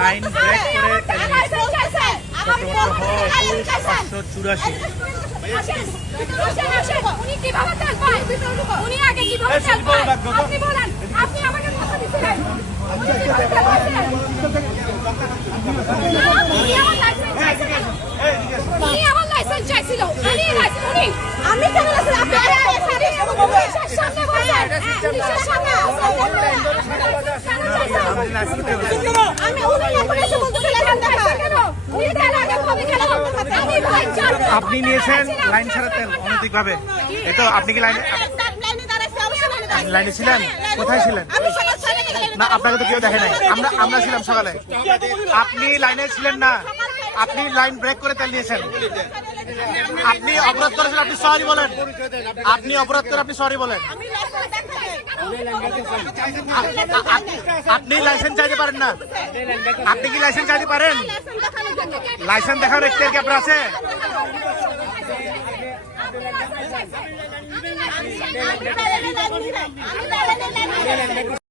Line break করে আপনি নিয়েছেন লাইন ছাড়া তেল অনৈতিক ভাবে। এই তো আপনি কি লাইনে ছিলেন? কোথায় ছিলেন? না, আপনাকে তো কেউ দেখে নাই। আমরা ছিলাম সকালে। আপনি লাইনে ছিলেন না, আপনি লাইন ব্রেক করে তেল দিয়েছেন। আপনি অপরাধ করেছেন, আপনি সরি বলেন। আপনি অপরাধ করে আপনি সরি বলেন। আপনি লাইসেন্স চাইতে পারেন না? আপনি কি লাইসেন্স চাইতে পারেন? লাইসেন্স দেখার এখতিয়ার কি আপনার আছে?